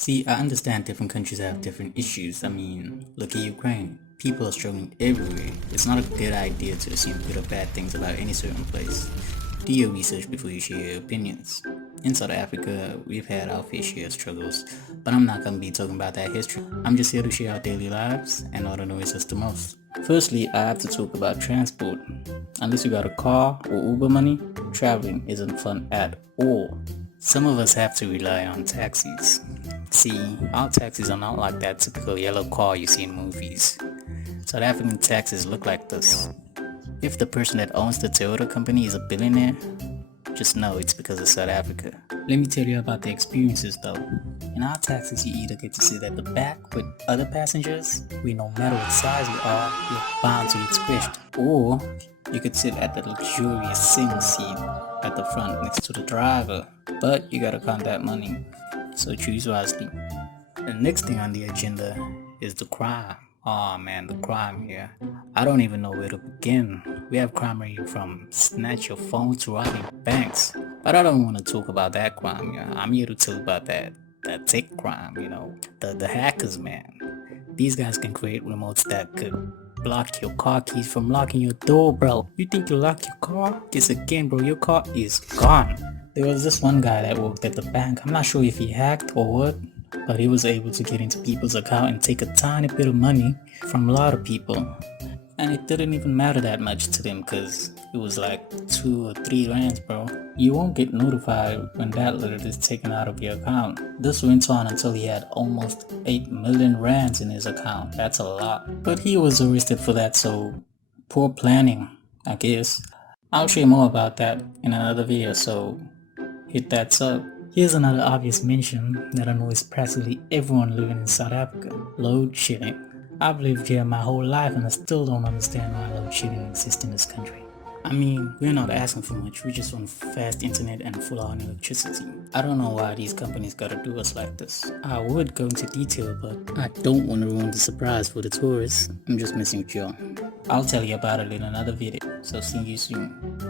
See, I understand different countries have different issues. I mean, look at Ukraine. People are struggling everywhere. It's not a good idea to assume good or bad things about any certain place. Do your research before you share your opinions. In South Africa, we've had our fair share of struggles, but I'm not gonna be talking about that history. I'm just here to share our daily lives and what annoys us the most. Firstly, I have to talk about transport. Unless you got a car or Uber money, traveling isn't fun at all. Some of us have to rely on taxis. See, our taxis are not like that typical yellow car you see in movies. South African taxis look like this. If the person that owns the Toyota company is a billionaire, just know it's because of South Africa. Let me tell you about the experiences though. In our taxis, you either get to sit at the back with other passengers, where no matter what size you are, you're bound to get squished. Or you could sit at the luxurious single seat at the front next to the driver. But you gotta count that money, so choose wisely. The next thing on the agenda is the crime. Oh man, the crime here. I don't even know where to begin. We have crime ranging from snatch your phone to robbing banks. But I don't want to talk about that crime here. I'm here to talk about that tech crime, the hackers, man. These guys can create remotes that could block your car keys from locking your door, bro. You think you locked your car? Guess again, bro, your car is gone. There was this one guy that worked at the bank. I'm not sure if he hacked or what, but he was able to get into people's account and take a tiny bit of money from a lot of people. And it didn't even matter that much to them because it was like 2 or 3 rands, bro. You won't get notified when that little is taken out of your account. This went on until he had almost 8 million rands in his account. That's a lot. But he was arrested for that, so poor planning, I guess. I'll share more about that in another video, so hit that sub. Here's another obvious mention that annoys practically everyone living in South Africa: load shedding. I've lived here my whole life and I still don't understand why load shedding exists in this country. I mean, we're not asking for much, we just want fast internet and full on electricity. I don't know why these companies gotta do us like this. I would go into detail, but I don't want to ruin the surprise for the tourists. I'm just messing with y'all. I'll tell you about it in another video, so see you soon.